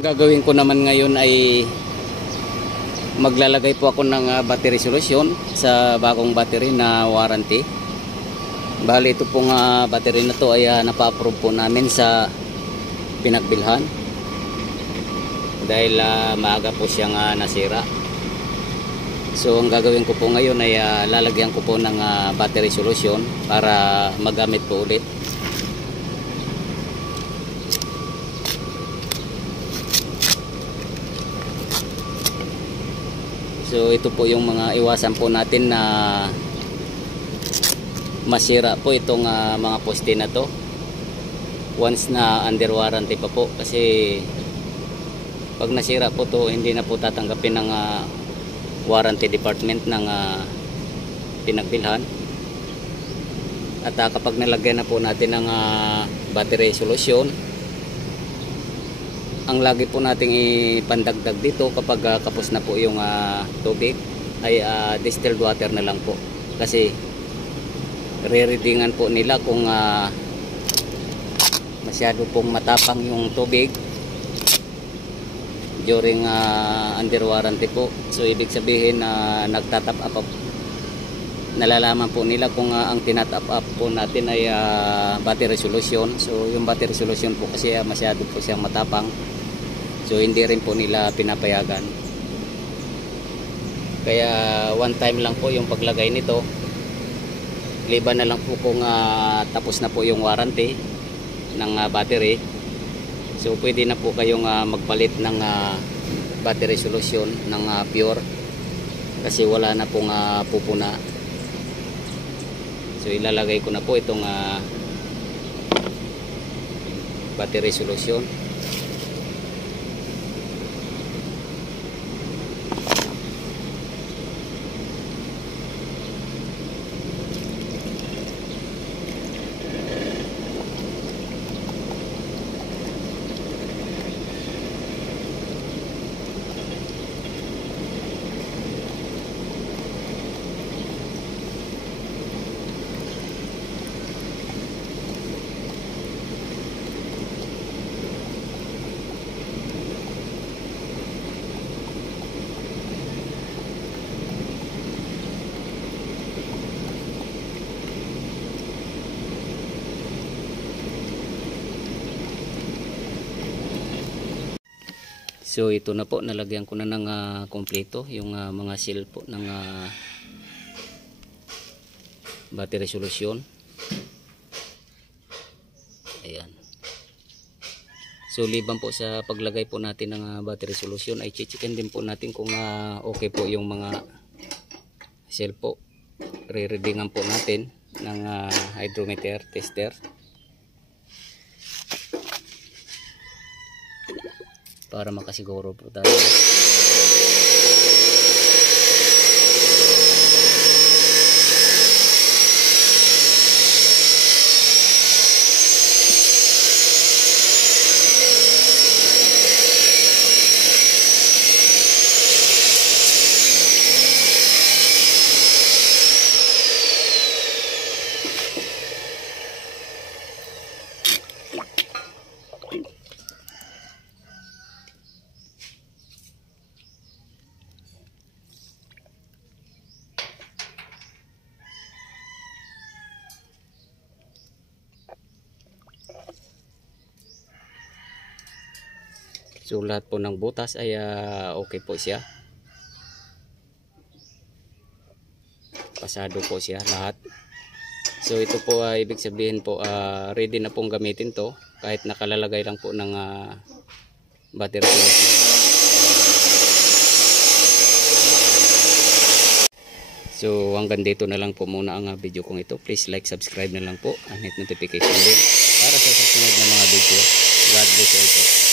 Gagawin ko naman ngayon ay maglalagay po ako ng battery solution sa bagong battery na warranty. Bali ito pong battery na to ay napa-approve po namin sa pinagbilhan dahil maaga po siyang nasira. So ang gagawin ko po ngayon ay lalagyan ko po ng battery solution para magamit po ulit. So ito po yung mga iwasan po natin na masira po itong mga poste na to once na under warranty pa po, kasi pag nasira po to hindi na po tatanggapin ng warranty department ng pinagbilhan. At kapag nalagyan na po natin ng battery solution, ang lagi po nating ipandagdag dito kapag kapos na po yung tubig ay distilled water na lang po, kasi re-readingan po nila kung masyado pong matapang yung tubig during under warranty po. So ibig sabihin nagtatap up, nalalaman po nila kung ang tinatap up po natin ay battery solution. So yung battery solution po kasi masyado po siyang matapang, so hindi rin po nila pinapayagan. Kaya one time lang po yung paglagay nito, liban na lang po kung tapos na po yung warranty ng battery. So pwede na po kayong magpalit ng battery solution ng pure, kasi wala na pong pupuna. So ilalagay ko na po itong battery solution. So ito na po, nalagyan ko na ng kompleto yung mga seal po ng battery solution. Ayan. So liban po sa paglagay po natin ng battery solution ay checkin din po natin kung okay po yung mga seal po. Re-readingan po natin ng hydrometer tester para makasiguro po tayo. So lahat po ng butas ay okay po siya. Pasado po siya lahat. So ito po ibig sabihin po ready na pong gamitin to kahit nakalalagay lang po ng battery solution. So hanggang dito na lang po muna ang video kong ito. Please like, subscribe na lang po, and hit notification bell para sa susunod na mga video. God bless you all po.